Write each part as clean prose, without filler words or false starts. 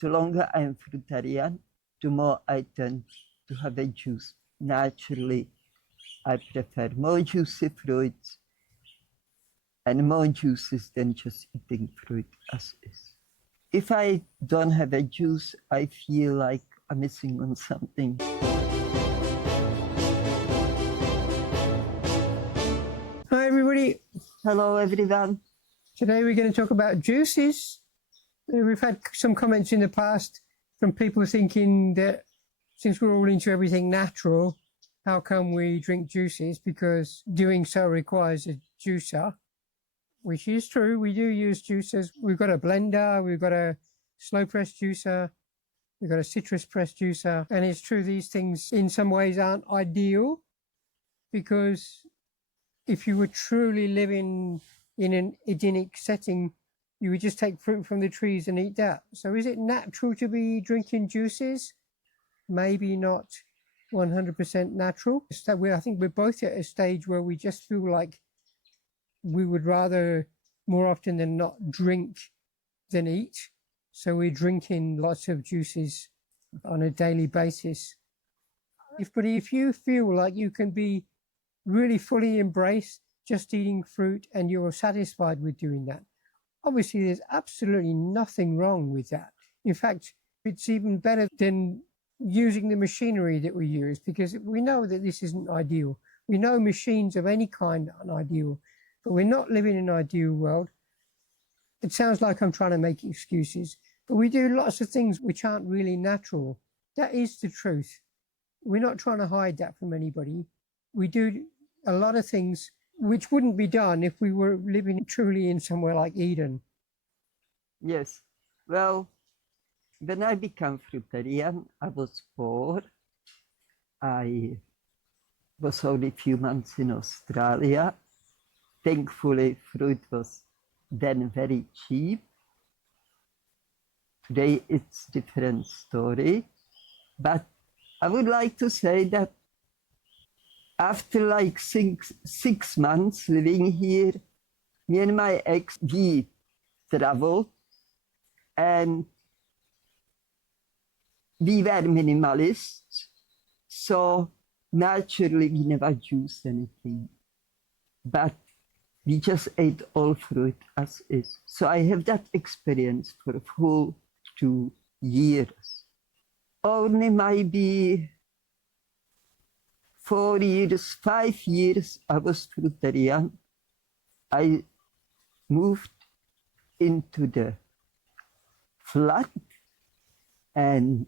the longer I'm fruitarian, the more I tend to have a juice. Naturally, I prefer more juicy fruits and more juices than just eating fruit as is. If I don't have a juice, I feel like I'm missing on something. Hi everybody. Hello everyone. Today we're going to talk about juices. We've had some comments in the past from people thinking that since we're all into everything natural, how come we drink juices? Because doing so requires a juicer, which is true. We do use juicers. We've got a blender, we've got a slow press juicer, we've got a citrus press juicer. And it's true, these things in some ways aren't ideal, because if you were truly living in an Edenic setting, you would just take fruit from the trees and eat that. So is it natural to be drinking juices? Maybe not 100% natural. I think we're both at a stage where we just feel like we would rather more often than not drink than eat. So we're drinking lots of juices on a daily basis. But if you feel like you can be really fully embrace just eating fruit and you're satisfied with doing that, obviously there's absolutely nothing wrong with that. In fact, it's even better than using the machinery that we use, because we know that this isn't ideal. We know machines of any kind aren't ideal, but we're not living in an ideal world. It sounds like I'm trying to make excuses, but we do lots of things which aren't really natural. That is the truth. We're not trying to hide that from anybody. We do a lot of things which wouldn't be done if we were living truly in somewhere like Eden. Yes. Well, when I became fruitarian, I was poor. I was only a few months in Australia. Thankfully, fruit was then very cheap. Today, it's a different story. But I would like to say that after like six months living here, me and my ex, we traveled, and we were minimalists, so naturally we never juiced anything, but we just ate all fruit as is. So I have that experience for a full 2 years. Only maybe 4 years, 5 years I was fruitarian. I moved into the flat, and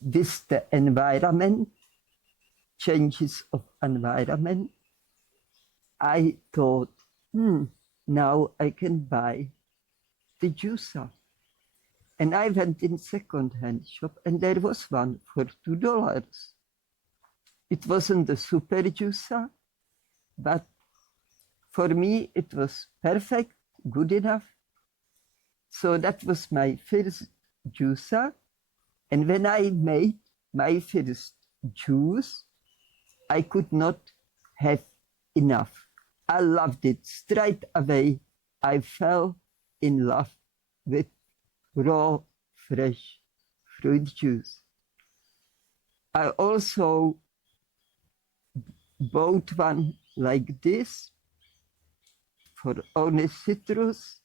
with the environment, changes of environment, I thought, now I can buy the juicer. And I went in second-hand shop, and there was one for $2. It wasn't a super juicer, but for me it was perfect, good enough. So that was my first juicer. And when I made my first juice, I could not have enough. I loved it. Straight away, I fell in love with raw, fresh fruit juice. I also bought one like this for only citrus,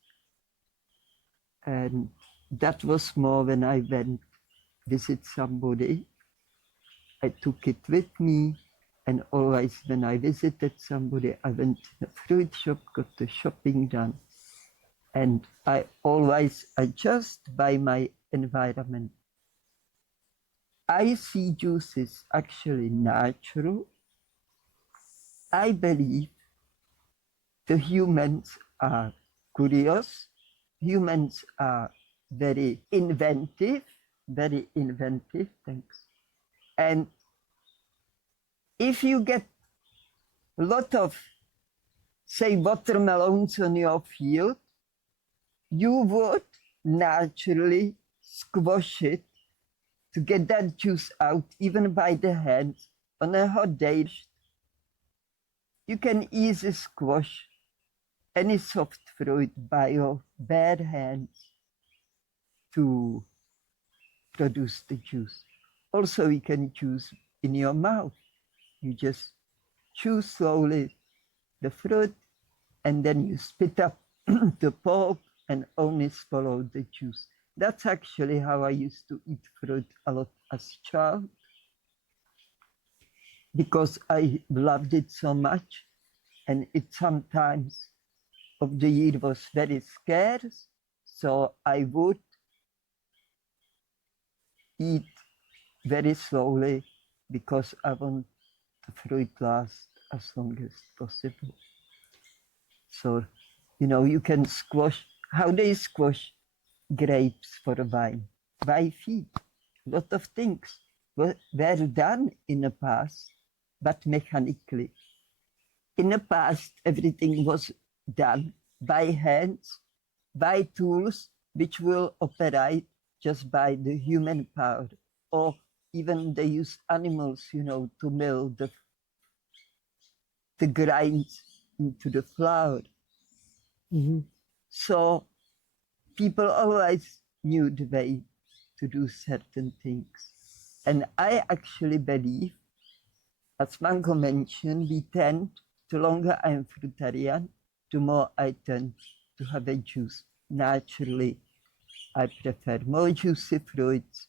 and that was more when I went visit somebody. I took it with me, and always when I visited somebody, I went to the fruit shop, got the shopping done, and I always adjust by my environment. I see juices actually natural. I believe the humans are curious. Humans are very inventive, thanks. And if you get a lot of, say, watermelons on your field, you would naturally squash it to get that juice out, even by the hands, on a hot day. You can easily squash any soft fruit by your bare hands to produce the juice. Also, you can juice in your mouth. You just chew slowly the fruit, and then you spit up the pulp and only swallow the juice. That's actually how I used to eat fruit a lot as a child, because I loved it so much, and it sometimes of the year was very scarce, so I would eat very slowly because I want the fruit last as long as possible. So, you can squash, how they squash grapes for wine, by feet. A lot of things were done in the past, but mechanically. In the past, everything was done by hands, by tools, which will operate just by the human power. Or even they use animals, to mill the grains into the flour. Mm-hmm. So people always knew the way to do certain things. And I actually believe, as Mango mentioned, the longer I'm fruitarian, the more I tend to have a juice. Naturally, I prefer more juicy fruits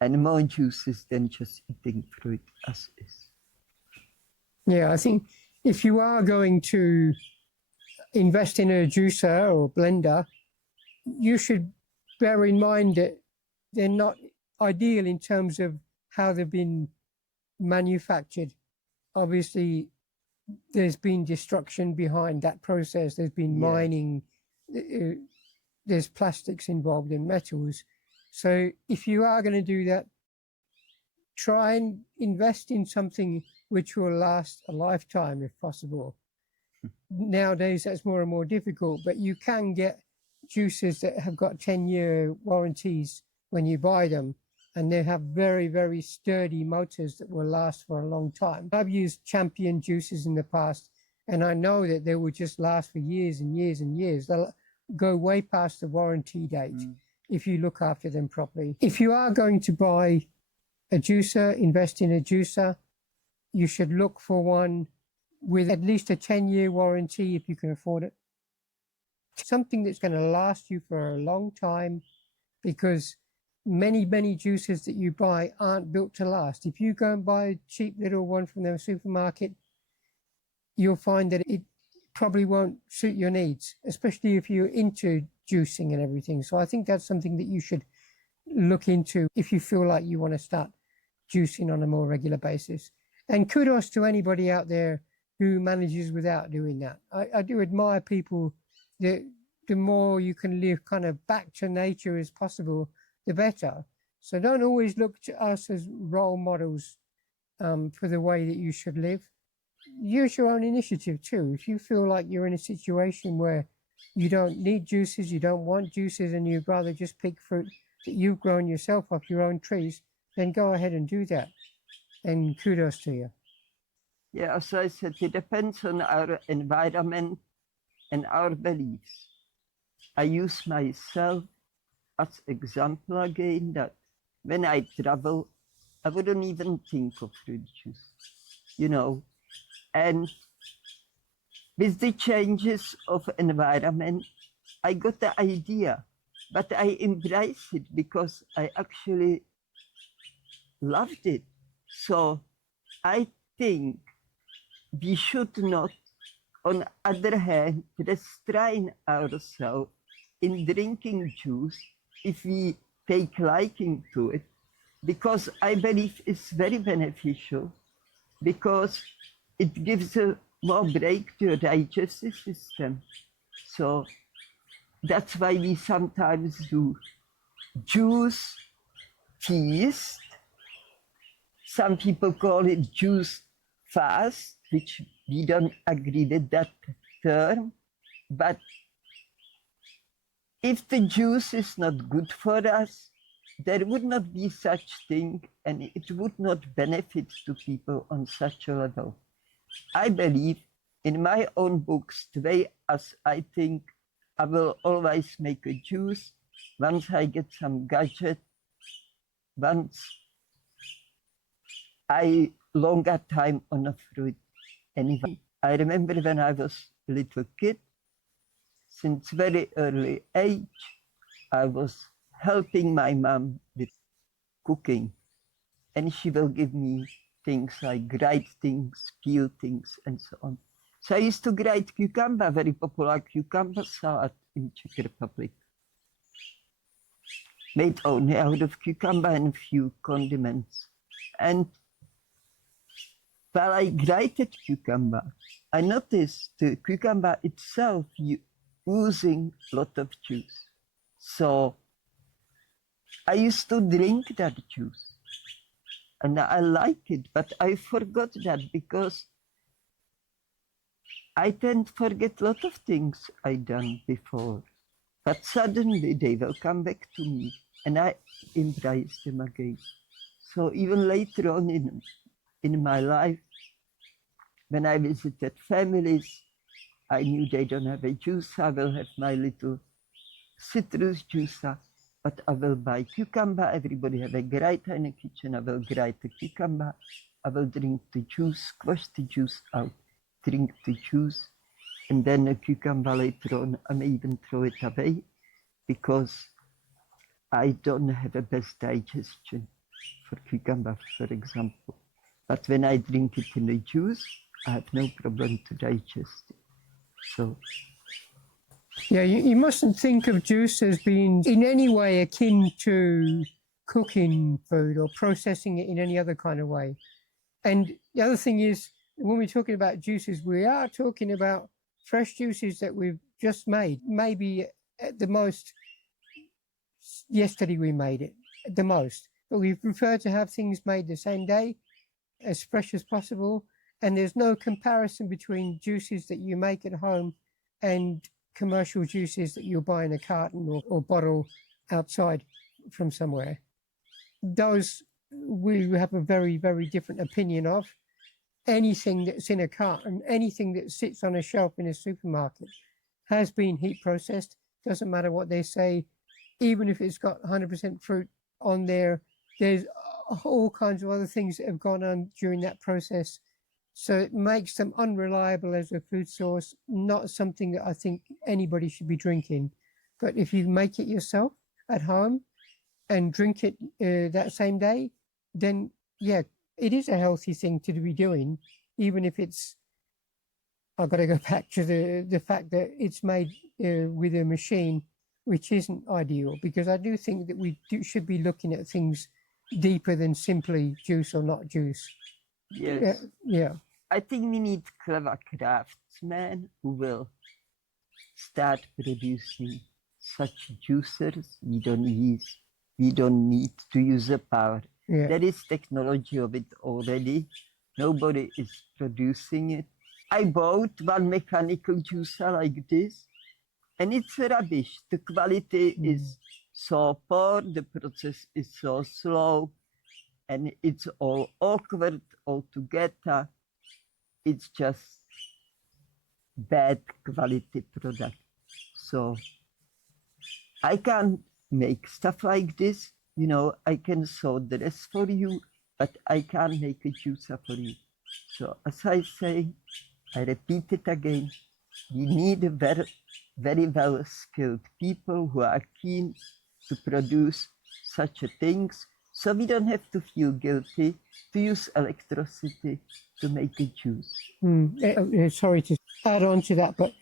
and more juices than just eating fruit as is. Yeah, I think if you are going to invest in a juicer or blender, you should bear in mind that they're not ideal in terms of how they've been manufactured. Obviously, there's been destruction behind that process. There's been mining. There's plastics involved in metals. So if you are going to do that, try and invest in something which will last a lifetime if possible. Nowadays, that's more and more difficult, but you can get juices that have got 10-year warranties when you buy them, and they have very, very sturdy motors that will last for a long time. I've used Champion juices in the past, and I know that they will just last for years and years and years. They'll go way past the warranty date if you look after them properly. If you are going to buy a juicer, invest in a juicer, you should look for one with at least a 10-year warranty if you can afford it. Something that's going to last you for a long time, because many, many juices that you buy aren't built to last. If you go and buy a cheap little one from the supermarket, you'll find that it probably won't suit your needs, especially if you're into juicing and everything. So I think that's something that you should look into if you feel like you want to start juicing on a more regular basis. And kudos to anybody out there who manages without doing that. I do admire people that the more you can live kind of back to nature as possible, the better. So don't always look to us as role models for the way that you should live. Use your own initiative too. If you feel like you're in a situation where you don't need juices, you don't want juices, and you'd rather just pick fruit that you've grown yourself off your own trees, then go ahead and do that. And kudos to you. Yeah, as I said, it depends on our environment and our beliefs. I use myself as example again, that when I travel, I wouldn't even think of fruit juice, and with the changes of environment, I got the idea, but I embrace it because I actually loved it. So I think we should not, on the other hand, restrain ourselves in drinking juice if we take liking to it, because I believe it's very beneficial, because it gives a more break to your digestive system. So that's why we sometimes do juice feast. Some people call it juice fast, which we don't agree with that term. But if the juice is not good for us, there would not be such thing, and it would not benefit to people on such a level. I believe in my own books, the way as I think I will always make a juice, once I get some gadget once I longer time on a fruit anyway. I remember when I was a little kid, since very early age, I was helping my mom with cooking, and she will give me things like grate things, peel things, and so on. So I used to grate cucumber, very popular cucumber salad in Czech Republic, made only out of cucumber and a few condiments. And while I grated cucumber, I noticed the cucumber itself oozing a lot of juice. So I used to drink that juice, and I like it, but I forgot that because I tend to forget a lot of things I done before. But suddenly they will come back to me, and I embrace them again. So even later on in my life, when I visited families, I knew they don't have a juice. I will have my little citrus juicer, but I will buy cucumber. Everybody have a grater in the kitchen. I will grate the cucumber. I will drink the juice, squash the juice out, drink the juice, and then the cucumber later on, I may even throw it away because I don't have a best digestion for cucumber, for example. But when I drink it in the juice, I have no problem to digest it. So, yeah, you mustn't think of juice as being in any way akin to cooking food or processing it in any other kind of way. And the other thing is, when we're talking about juices, we are talking about fresh juices that we've just made. Maybe at the most, yesterday we made it, at the most. But we prefer to have things made the same day, as fresh as possible. And there's no comparison between juices that you make at home and commercial juices that you'll buy in a carton or bottle outside from somewhere. Those we have a very, very different opinion of. Anything that's in a carton, anything that sits on a shelf in a supermarket has been heat processed. Doesn't matter what they say, even if it's got 100% fruit on there, there's all kinds of other things that have gone on during that process. So it makes them unreliable as a food source, not something that I think anybody should be drinking. But if you make it yourself at home and drink it that same day, then yeah, it is a healthy thing to be doing, even if it's, I've got to go back to the fact that it's made with a machine, which isn't ideal, because I do think that we should be looking at things deeper than simply juice or not juice. yes. Yeah. I think we need clever craftsmen who will start producing such juicers. We don't need to use the power. Yeah. There is technology of it already. Nobody is producing it. I bought one mechanical juicer like this, and it's rubbish. The quality is so poor, the process is so slow, and it's all awkward altogether. It's just bad quality product. So I can't make stuff like this. You know, I can sew the rest for you, but I can't make a juicer for you. So as I say, I repeat it again, we need very, very well skilled people who are keen to produce such things, so we don't have to feel guilty to use electricity to make a juice. Sorry to add on to that, but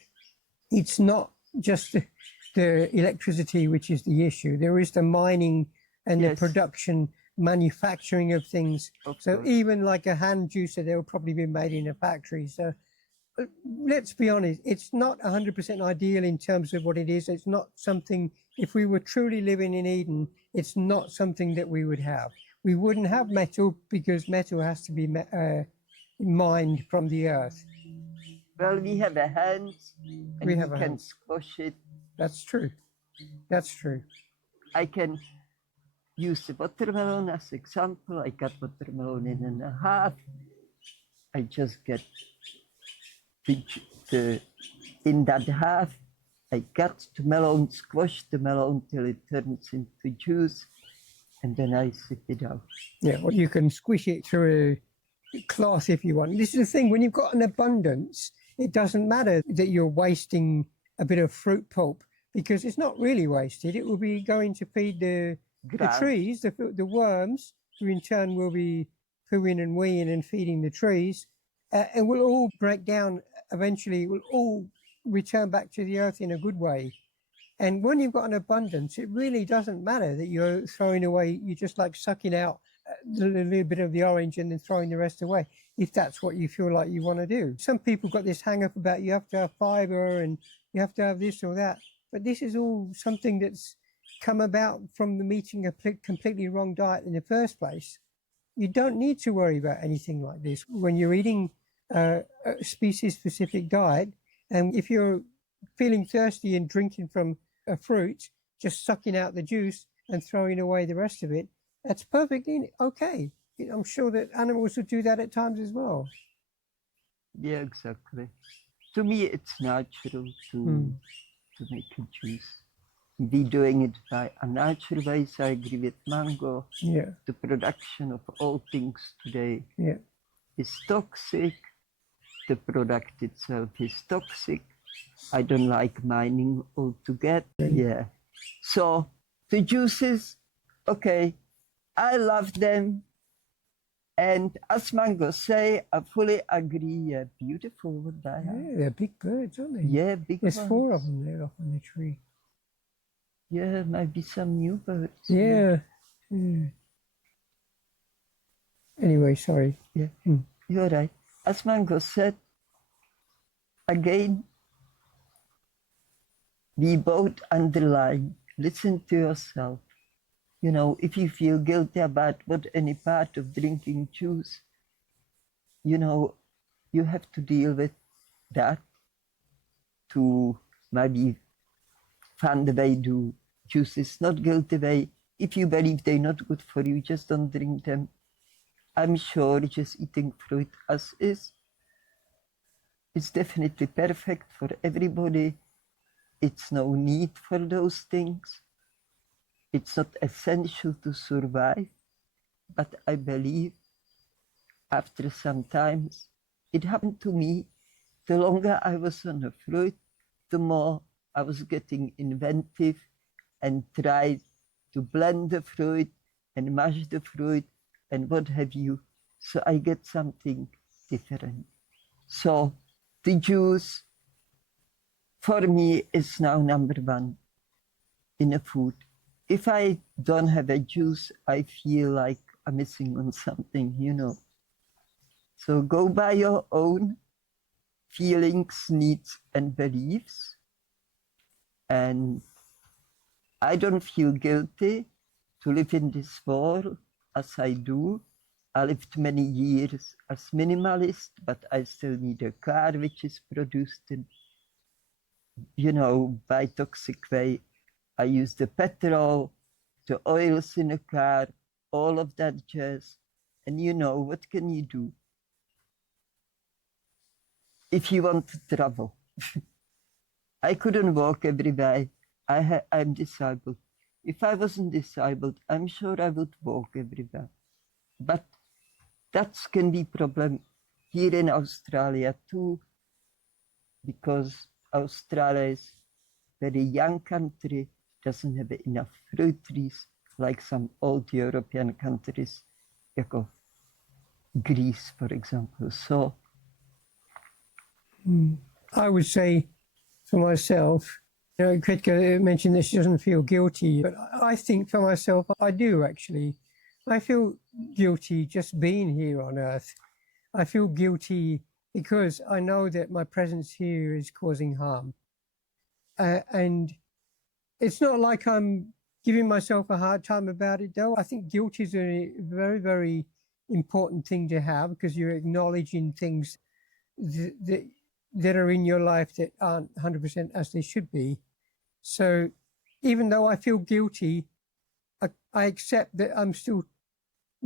it's not just the electricity which is the issue. There is the mining and Yes. the production, manufacturing of things. So course. even like a hand juicer, they'll probably be made in a factory. So let's be honest, it's not 100% ideal in terms of what it is. It's not something, if we were truly living in Eden, it's not something that we would have. We wouldn't have metal because metal has to be mined from the earth. Well, we have a hand and we have a can hand. squash it. That's true. That's true. I can use the watermelon as example. I cut watermelon in half. I just get in that half, I cut the melon, squash the melon till it turns into juice. and then I sip it out. Yeah, or you can squish it through a cloth if you want. This is the thing, when you've got an abundance, it doesn't matter that you're wasting a bit of fruit pulp, because it's not really wasted. It will be going to feed the trees, the worms, who in turn will be pooing and weeing and feeding the trees, and will all break down eventually. Will all return back to the earth in a good way. And when you've got an abundance, it really doesn't matter that you're throwing away. You're just like sucking out a little bit of the orange and then throwing the rest away, if that's what you feel like you want to do. Some people got this hang up about you have to have fiber and you have to have this or that. But this is all something that's come about from the meeting a completely wrong diet in the first place. You don't need to worry about anything like this when you're eating a species-specific diet. And if you're feeling thirsty and drinking from a fruit, just sucking out the juice and throwing away the rest of it, that's perfectly okay. I'm sure that animals would do that at times as well. Yeah, exactly. To me, it's natural to make a juice. Be doing it by a natural way. So I agree with Mango. Yeah. The production of all things today is toxic. The product itself is toxic. I don't like mining altogether. Yeah. So the juices, okay, I love them. And as Mango say, I fully agree. Yeah, beautiful would I have. Yeah, they're big birds, aren't they? Yeah, big There's ones. 4 of them there up on the tree. Yeah, maybe some new birds. Yeah. Anyway, sorry. Yeah, you're right. As Mango said, again, we both underline, listen to yourself. You know, if you feel guilty about any part of drinking juice, you know, you have to deal with that to maybe find a way to juices, not guilty way. If you believe they're not good for you, just don't drink them. I'm sure just eating fruit as is definitely perfect for everybody. It's no need for those things. It's not essential to survive, but I believe after some times, it happened to me, the longer I was on the fruit, the more I was getting inventive and tried to blend the fruit and mash the fruit and what have you. So I get something different. So the juice for me is now number 1 in a food. If I don't have a juice, I feel like I'm missing on something, you know. So go by your own feelings, needs, and beliefs. And I don't feel guilty to live in this world as I do. I lived many years as minimalist, but I still need a car which is produced in, you know, by toxic way. I use the petrol, the oils in a car, all of that jazz. And you know, what can you do? If you want to travel. I couldn't walk everywhere. I'm disabled. If I wasn't disabled, I'm sure I would walk everywhere. But that can be a problem here in Australia too, because Australia is a very young country, doesn't have enough fruit trees like some old European countries, like Greece, for example. So I would say for myself, you know, Kritika mentioned that she doesn't feel guilty, but I think for myself, I do actually. I feel guilty just being here on Earth. I feel guilty because I know that my presence here is causing harm. And it's not like I'm giving myself a hard time about it, though. I think guilt is a very, very important thing to have, because you're acknowledging things that are in your life that aren't 100% as they should be. So even though I feel guilty, I accept that I'm still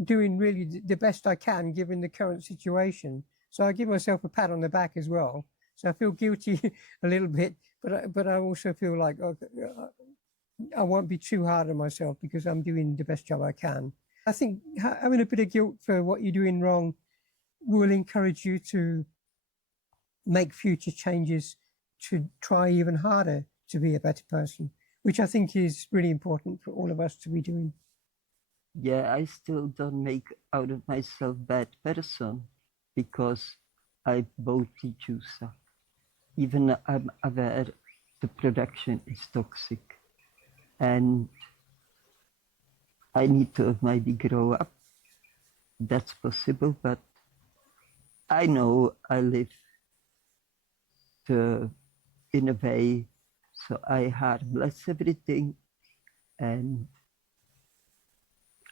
doing really the best I can given the current situation. So I give myself a pat on the back as well. So I feel guilty a little bit, but I also feel like I won't be too hard on myself because I'm doing the best job I can. I think having a bit of guilt for what you're doing wrong will encourage you to make future changes, to try even harder to be a better person, which I think is really important for all of us to be doing. Yeah, I still don't make out of myself bad person because I bought the juicer. Even I'm aware the production is toxic and I need to maybe grow up. That's possible, but I know I live in a way so I harm less everything, and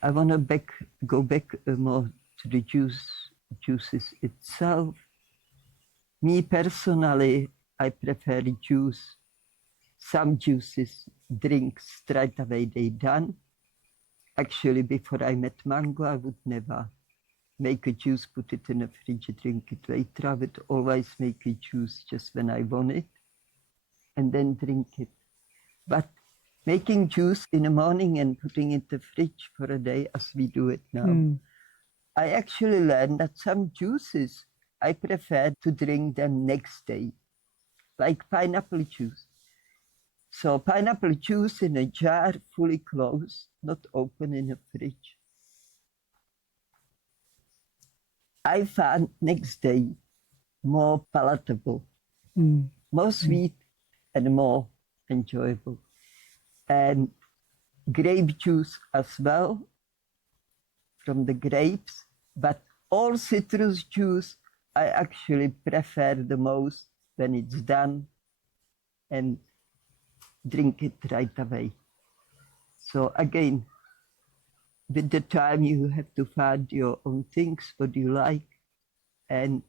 I want to go back more to the juices itself. Me personally, I prefer juice. Some juices drink straight away, they done. Actually, before I met mango, I would never make a juice, put it in a fridge, drink it later. I would always make a juice just when I want it and then drink it. But making juice in the morning and putting it in the fridge for a day as we do it now, I actually learned that some juices, I prefer to drink them next day, like pineapple juice. So pineapple juice in a jar, fully closed, not open in a fridge. I found next day more palatable, more sweet and more enjoyable. And grape juice as well, from the grapes, but all citrus juice I actually prefer the most when it's done and drink it right away. So again, with the time you have to find your own things, what you like, and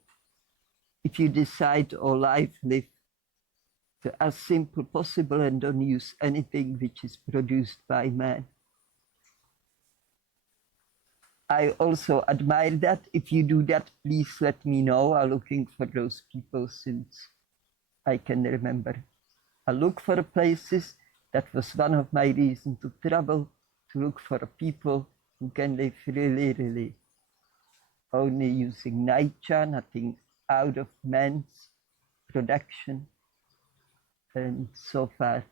if you decide all life live to as simple possible and don't use anything which is produced by man. I also admire that. If you do that, please let me know. I'm looking for those people since I can remember. I look for places. That was one of my reasons to travel, to look for people who can live really, really only using nature, nothing out of man's production. And so far,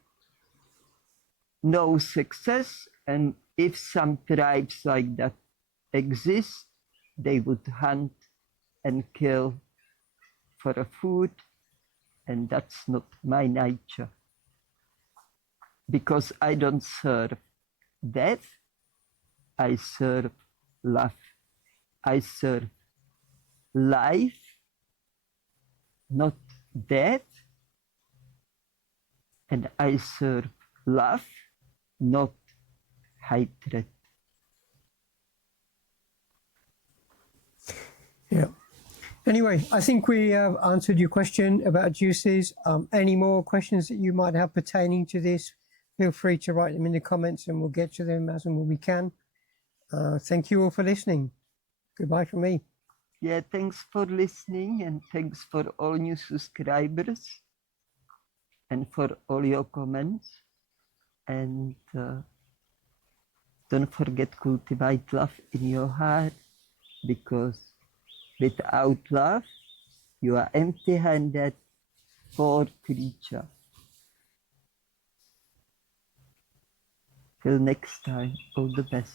no success. And if some tribes like that exist, they would hunt and kill for a food, and that's not my nature. Because I don't serve death, I serve love. I serve life, not death, and I serve love, not hatred. Yeah. Anyway, I think we have answered your question about juices. Any more questions that you might have pertaining to this, feel free to write them in the comments and we'll get to them as and when we can. Thank you all for listening. Goodbye from me. Yeah, thanks for listening and thanks for all new subscribers and for all your comments. And don't forget, cultivate love in your heart, because without love, you are empty-handed, poor creature. Till next time, all the best.